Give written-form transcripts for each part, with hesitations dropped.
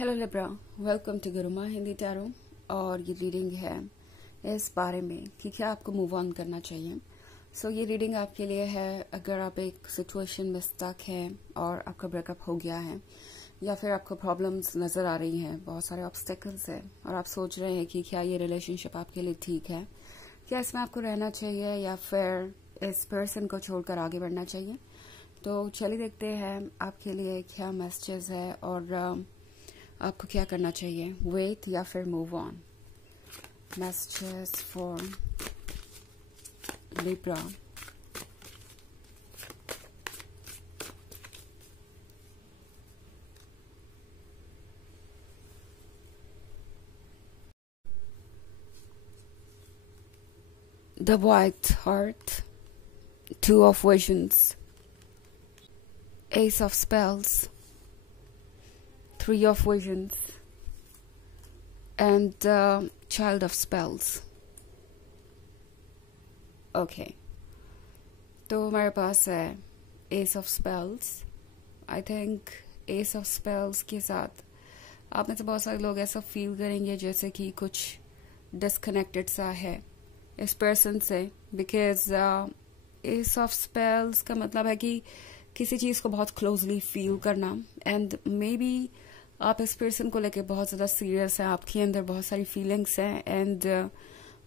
Hello Libra, welcome to Guruma Hindi tarot. और ये reading है इस बारे में कि क्या आपको मूव ऑन करना चाहिए। ये रीडिंग आपके लिए है अगर आप एक सिचुएशन में स्टक हैं और आपका ब्रेकअप हो गया है या फिर आपको प्रॉब्लम्स नज़र आ रही हैं, बहुत सारे ऑब्स्टेकल्स हैं और आप सोच रहे हैं कि क्या ये रिलेशनशिप आपके लिए ठीक है, क्या इसमें आपको रहना चाहिए या फिर इस पर्सन को छोड़कर आगे बढ़ना चाहिए। तो चलिए देखते हैं आपके लिए क्या मैसेजेस है और आपको क्या करना चाहिए, वेट या फिर move on. Messages for Libra. The White Heart, Two of Visions, Ace of Spells, Three of Visions, and Child of Spells. Okay. तो हमारे पास है Ace of Spells. I think Ace of Spells के साथ आप में से बहुत सारे लोग ऐसा फील करेंगे जैसे कि कुछ डिस्कनेक्टेड सा है इस पर्सन से, बिकॉज एस ऑफ स्पेल्स का मतलब है कि किसी चीज़ को बहुत क्लोजली फील करना, एंड मे बी आप इस पर्सन को लेके बहुत ज़्यादा सीरियस हैं, आपके अंदर बहुत सारी फीलिंग्स हैं एंड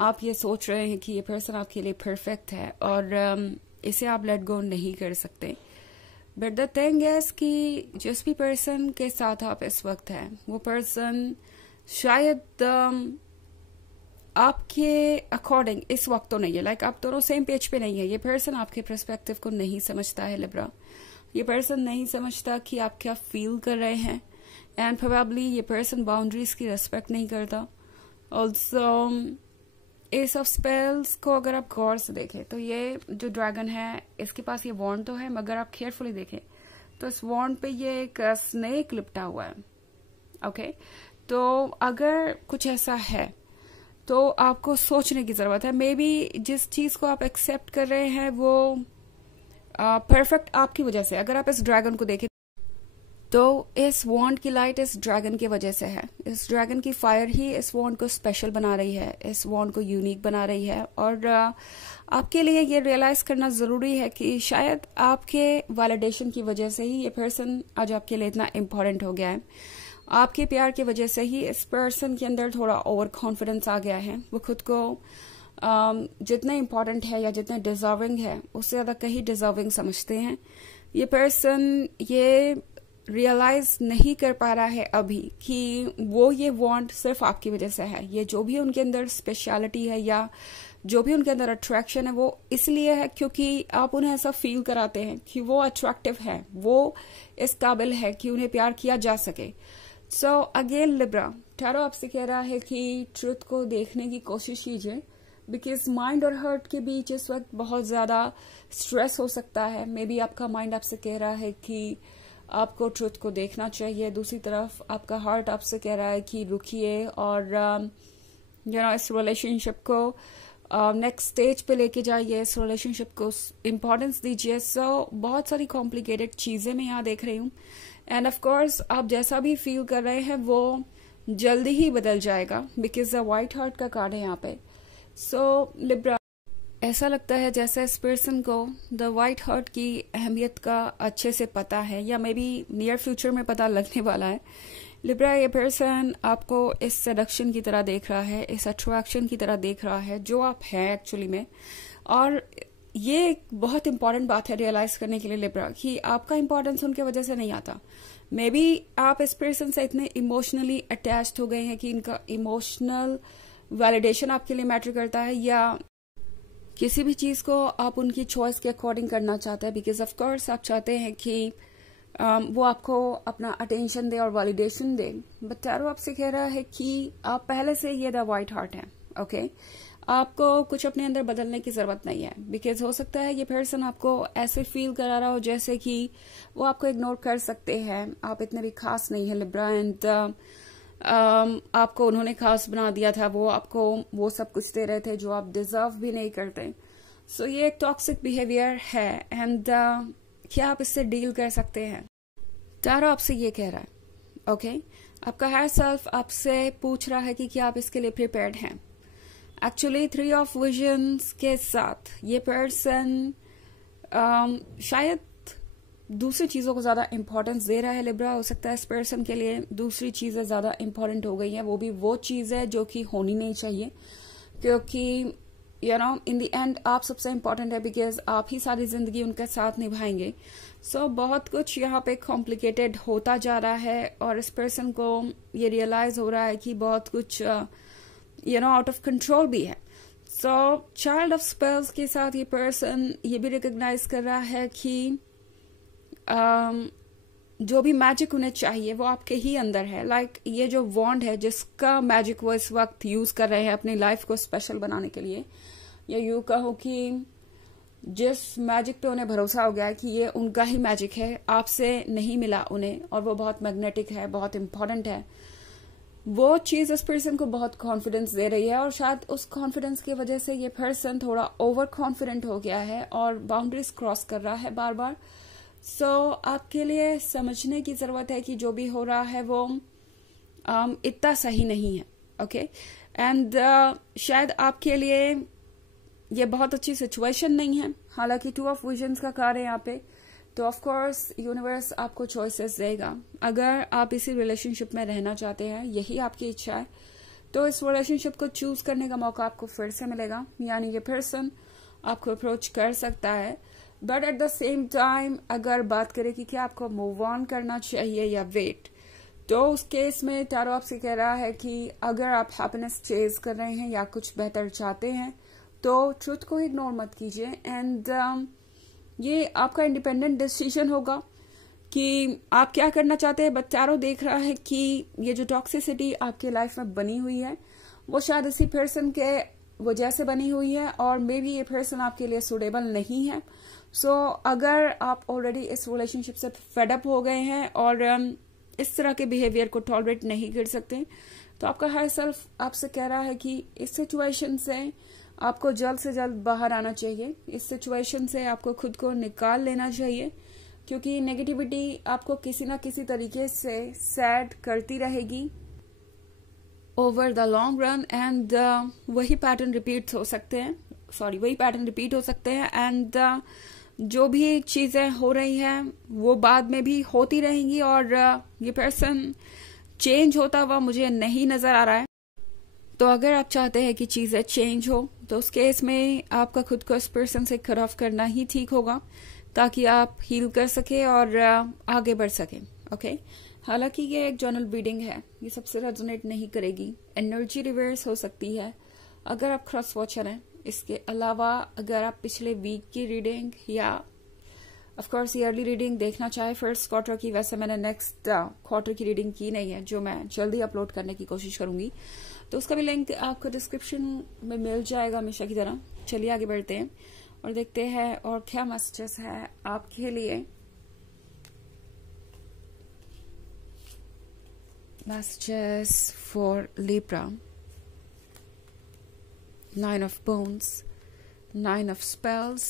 आप ये सोच रहे हैं कि ये पर्सन आपके लिए परफेक्ट है और इसे आप लेट गो नहीं कर सकते। बट द थिंग इज कि जिस भी पर्सन के साथ आप इस वक्त हैं वो पर्सन शायद आपके अकॉर्डिंग इस वक्त तो नहीं है, लाइक आप दोनों सेम पेज पे नहीं है। ये पर्सन आपके पर्सपेक्टिव को नहीं समझता है लिब्रा। ये पर्सन नहीं समझता कि आप क्या फील कर रहे हैं एंड प्रोबेबली ये पर्सन बाउंड्रीज की रेस्पेक्ट नहीं करता। ऑल्सो एस ऑफ स्पेल्स को अगर आप गौर से देखें तो ये जो ड्रैगन है इसके पास ये वॉन्ड तो है, मगर आप केयरफुली देखें तो इस वॉन्ड पे ये एक स्नेक लिपटा हुआ है। ओके, तो अगर कुछ ऐसा है तो आपको सोचने की जरूरत है। मे बी जिस चीज को आप एक्सेप्ट कर रहे हैं वो परफेक्ट आपकी वजह से। अगर आप इस ड्रैगन को देखें तो इस वॉन्ड की लाइट इस ड्रैगन की वजह से है। इस ड्रैगन की फायर ही इस वॉन्ड को स्पेशल बना रही है, इस वॉन्ड को यूनिक बना रही है। और आपके लिए ये रियलाइज करना जरूरी है कि शायद आपके वैलिडेशन की वजह से ही ये पर्सन आज आपके लिए इतना इम्पोर्टेंट हो गया है। आपके प्यार की वजह से ही इस पर्सन के अंदर थोड़ा ओवर कॉन्फिडेंस आ गया है। वो खुद को जितना इम्पोर्टेंट है या जितना डिजर्विंग है उससे ज्यादा कहीं डिजर्विंग समझते हैं। ये पर्सन ये रियलाइज नहीं कर पा रहा है अभी कि वो ये वांट सिर्फ आपकी वजह से है। ये जो भी उनके अंदर स्पेशलिटी है या जो भी उनके अंदर अट्रैक्शन है वो इसलिए है क्योंकि आप उन्हें ऐसा फील कराते हैं कि वो अट्रैक्टिव है, वो इस काबिल है कि उन्हें प्यार किया जा सके। सो अगेन लिब्रा, टैरो आपसे कह रहा है कि ट्रुथ को देखने की कोशिश कीजिए, बिकॉज माइंड और हार्ट के बीच इस वक्त बहुत ज्यादा स्ट्रेस हो सकता है। मे बी आपका माइंड आपसे कह रहा है कि आपको ट्रुथ को देखना चाहिए, दूसरी तरफ आपका हार्ट आपसे कह रहा है कि रुकिए और इस रिलेशनशिप को नेक्स्ट स्टेज पे लेके जाइए, इस रिलेशनशिप को इम्पोर्टेंस दीजिए। बहुत सारी कॉम्प्लिकेटेड चीजें मैं यहाँ देख रही हूँ एंड ऑफ कोर्स आप जैसा भी फील कर रहे हैं वो जल्दी ही बदल जाएगा, बिकॉज द व्हाइट हार्ट का कार्ड है यहाँ पे। लिब्रा, ऐसा लगता है जैसे इस पर्सन को द व्हाइट हार्ट की अहमियत का अच्छे से पता है या मे बी नियर फ्यूचर में पता लगने वाला है। लिब्रा, ये पर्सन आपको इस सेडक्शन की तरह देख रहा है, इस अट्रैक्शन की तरह देख रहा है जो आप हैं एक्चुअली में। और ये एक बहुत इंपॉर्टेंट बात है रियलाइज करने के लिए लिब्रा कि आपका इंपॉर्टेंस उनके वजह से नहीं आता। मे बी आप इस पर्सन से इतने इमोशनली अटैच्ड हो गए हैं कि इनका इमोशनल वैलिडेशन आपके लिए मैटर करता है या किसी भी चीज को आप उनकी चॉइस के अकॉर्डिंग करना चाहते हैं, बिकॉज ऑफ कोर्स आप चाहते हैं कि वो आपको अपना अटेंशन दे और वैलिडेशन दे। बट टैरो आपसे कह रहा है कि आप पहले से ये द व्हाइट हार्ट है। ओके, आपको कुछ अपने अंदर बदलने की जरूरत नहीं है, बिकॉज हो सकता है ये पर्सन आपको ऐसे फील करा रहा हो जैसे कि वो आपको इग्नोर कर सकते हैं, आप इतने भी खास नहीं है लिब्रा, एंड आपको उन्होंने खास बना दिया था, वो आपको वो सब कुछ दे रहे थे जो आप डिजर्व भी नहीं करते। ये एक टॉक्सिक बिहेवियर है एंड क्या आप इससे डील कर सकते हैं? टैरो आपसे ये कह रहा है ओके आपका हायर सेल्फ आपसे पूछ रहा है कि क्या आप इसके लिए प्रिपेयर्ड हैं। एक्चुअली 3 ऑफ विजन्स के साथ ये पर्सन शायद दूसरी चीजों को ज्यादा इंपॉर्टेंस दे रहा है लिब्रा। हो सकता है इस पर्सन के लिए दूसरी चीजें ज्यादा इंपॉर्टेंट हो गई हैं, वो भी वो चीज है जो कि होनी नहीं चाहिए, क्योंकि इन द एंड आप सबसे इंपॉर्टेंट है, बिकॉज आप ही सारी जिंदगी उनके साथ निभाएंगे। सो बहुत कुछ यहाँ पे कॉम्प्लिकेटेड होता जा रहा है और इस पर्सन को ये रियलाइज हो रहा है कि बहुत कुछ आउट ऑफ कंट्रोल भी है। सो चाइल्ड ऑफ स्पेल्स के साथ ये पर्सन ये भी रिकॉग्नाइज कर रहा है कि जो भी मैजिक उन्हें चाहिए वो आपके ही अंदर है। लाइक ये जो वॉन्ड है जिसका मैजिक वो इस वक्त यूज कर रहे हैं अपनी लाइफ को स्पेशल बनाने के लिए, या यूं कहो कि जिस मैजिक पे उन्हें भरोसा हो गया है कि ये उनका ही मैजिक है, आपसे नहीं मिला उन्हें और वो बहुत मैग्नेटिक है, बहुत इंपॉर्टेंट है, वो चीज इस पर्सन को बहुत कॉन्फिडेंस दे रही है। और शायद उस कॉन्फिडेंस की वजह से ये पर्सन थोड़ा ओवर कॉन्फिडेंट हो गया है और बाउंड्रीज क्रॉस कर रहा है बार बार। सो आपके लिए समझने की जरूरत है कि जो भी हो रहा है वो इतना सही नहीं है। ओके एंड शायद आपके लिए ये बहुत अच्छी सिचुएशन नहीं है। हालांकि 2 ऑफ विजन्स का कार्ड है यहाँ पे, तो ऑफ कोर्स यूनिवर्स आपको चॉइसेस देगा। अगर आप इसी रिलेशनशिप में रहना चाहते हैं, यही आपकी इच्छा है, तो इस रिलेशनशिप को चूज करने का मौका आपको फिर से मिलेगा, यानी ये पर्सन आपको अप्रोच कर सकता है। But at the same time अगर बात करें कि क्या आपको मूव ऑन करना चाहिए या वेट, तो उस केस में टैरो आपसे कह रहा है कि अगर आप हैप्पीनेस चेज कर रहे हैं या कुछ बेहतर चाहते हैं तो ट्रुथ को इग्नोर मत कीजिए। एंड ये आपका इंडिपेंडेंट डिसीजन होगा कि आप क्या करना चाहते हैं। बट टैरो देख रहा है कि ये जो टॉक्सिसिटी आपके लाइफ में बनी हुई है वो शायद इसी पर्सन के वजह से बनी हुई है और मे बी ये पर्सन आपके लिए सुटेबल नहीं है। सो अगर आप ऑलरेडी इस रिलेशनशिप से फेड अप हो गए हैं और इस तरह के बिहेवियर को टॉलरेट नहीं कर सकते, तो आपका हायर सेल्फ आपसे कह रहा है कि इस सिचुएशन से आपको जल्द से जल्द बाहर आना चाहिए। इस सिचुएशन से आपको खुद को निकाल लेना चाहिए, क्योंकि नेगेटिविटी आपको किसी ना किसी तरीके से सैड करती रहेगी over the long run. And वही पैटर्न रिपीट हो सकते हैं, एंड जो भी चीजें हो रही हैं वो बाद में भी होती रहेंगी और ये पर्सन चेंज होता हुआ मुझे नहीं नजर आ रहा है। तो अगर आप चाहते हैं कि चीजें चेंज हो, तो उस केस में आपका खुद को इस पर्सन से कट ऑफ करना ही ठीक होगा, ताकि आप हील कर सके और आगे बढ़ सके। ओके हालांकि ये एक जर्नल रीडिंग है, ये सबसे रेजोनेट नहीं करेगी, एनर्जी रिवर्स हो सकती है अगर आप क्रॉस वॉचर हैं। इसके अलावा अगर आप पिछले वीक की रीडिंग या ऑफ कोर्स ईयरली रीडिंग देखना चाहे फर्स्ट क्वार्टर की, वैसे मैंने नेक्स्ट क्वार्टर की रीडिंग की नहीं है, जो मैं जल्दी अपलोड करने की कोशिश करूंगी, तो उसका भी लिंक आपको डिस्क्रिप्शन में मिल जाएगा हमेशा की तरह। चलिए आगे बढ़ते हैं और देखते हैं और क्या मैसेजेस है आपके लिए। Messages for Libra, 9 of Wands, 9 of Spells,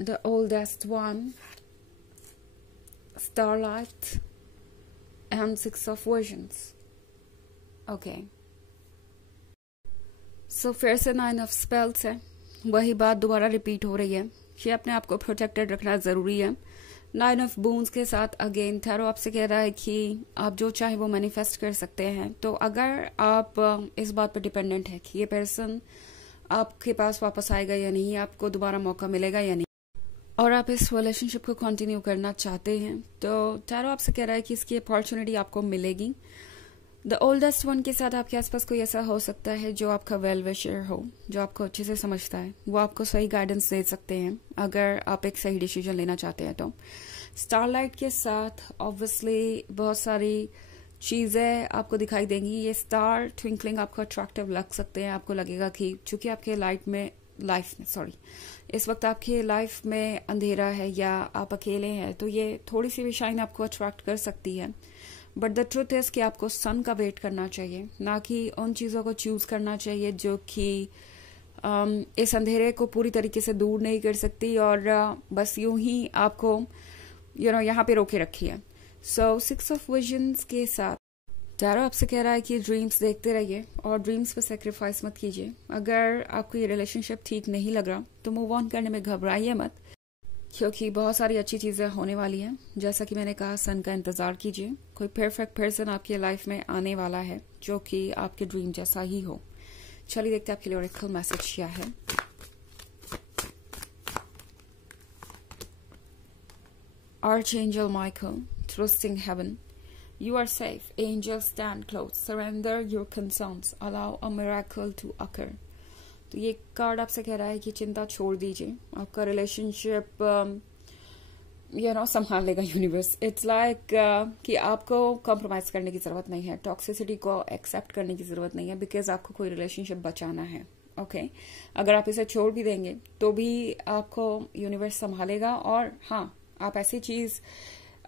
the oldest one, Starlight, and 6 of Visions. Okay. So फिर से 9 of Spells है, वही बात दोबारा रिपीट हो रही है कि अपने आप को प्रोटेक्टेड रखना जरूरी है। 9 of Wands के साथ अगेन टैरो आपसे कह रहा है कि आप जो चाहे वो मैनिफेस्ट कर सकते हैं। तो अगर आप इस बात पर डिपेंडेंट है कि ये पर्सन आपके पास वापस आएगा या नहीं, आपको दोबारा मौका मिलेगा या नहीं, और आप इस रिलेशनशिप को कंटिन्यू करना चाहते हैं, तो टैरो आपसे कह रहा है कि इसकी अपॉर्चुनिटी आपको मिलेगी। द ओल्डेस्ट वन के साथ आपके आसपास कोई ऐसा हो सकता है जो आपका वेल विशर हो, जो आपको अच्छे से समझता है, वो आपको सही गाइडेंस दे सकते हैं अगर आप एक सही डिसीजन लेना चाहते हैं। तो स्टारलाइट के साथ ऑब्वियसली बहुत सारी चीजें आपको दिखाई देंगी। ये स्टार ट्विंकलिंग आपको अट्रैक्टिव लग सकते हैं, आपको लगेगा कि चूंकि आपके इस वक्त आपकी लाइफ में अंधेरा है या आप अकेले हैं, तो ये थोड़ी सी भी शाइन आपको अट्रैक्ट कर सकती है। बट द ट्रुथ इज कि आपको सन का वेट करना चाहिए, ना कि उन चीजों को चूज करना चाहिए जो कि इस अंधेरे को पूरी तरीके से दूर नहीं कर सकती और बस यूं ही आपको यहाँ पे रोके रखी है। सो 6 ऑफ विजन्स के साथ टैरो आपसे कह रहा है कि ड्रीम्स देखते रहिए और ड्रीम्स पर सेक्रीफाइस मत कीजिए। अगर आपको ये रिलेशनशिप ठीक नहीं लग रहा तो मूव ऑन करने में घबराइए मत, क्योंकि बहुत सारी अच्छी चीजें होने वाली हैं। जैसा कि मैंने कहा, सन का इंतजार कीजिए। कोई परफेक्ट पर्सन आपकी लाइफ में आने वाला है जो कि आपके ड्रीम जैसा ही हो। चलिए देखते हैं आपके लिए ओरेकल मैसेज क्या है। Archangel Michael, trusting heaven. You are safe. Angels stand close. Surrender your concerns. Allow a miracle to occur. तो ये कार्ड आपसे कह रहा है कि चिंता छोड़ दीजिए। आपका रिलेशनशिप संभाल लेगा यूनिवर्स। इट्स लाइक कि आपको कॉम्प्रोमाइज करने की जरूरत नहीं है, टॉक्सिसिटी को एक्सेप्ट करने की जरूरत नहीं है, बिकॉज आपको कोई रिलेशनशिप बचाना है। ओके अगर आप इसे छोड़ भी देंगे तो भी आपको यूनिवर्स संभालेगा। और हाँ, आप ऐसी चीज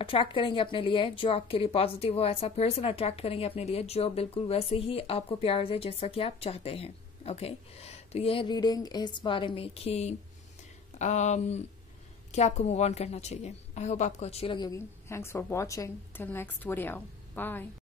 अट्रैक्ट करेंगे अपने लिए जो आपके लिए पॉजिटिव हो। ऐसा पर्सन अट्रैक्ट करेंगे अपने लिए जो बिल्कुल वैसे ही आपको प्यार दे जैसा कि आप चाहते हैं। ओके तो यह है रीडिंग इस बारे में कि क्या आपको मूव ऑन करना चाहिए। आई होप आपको अच्छी लगी होगी। Thanks for watching. Till next video, bye.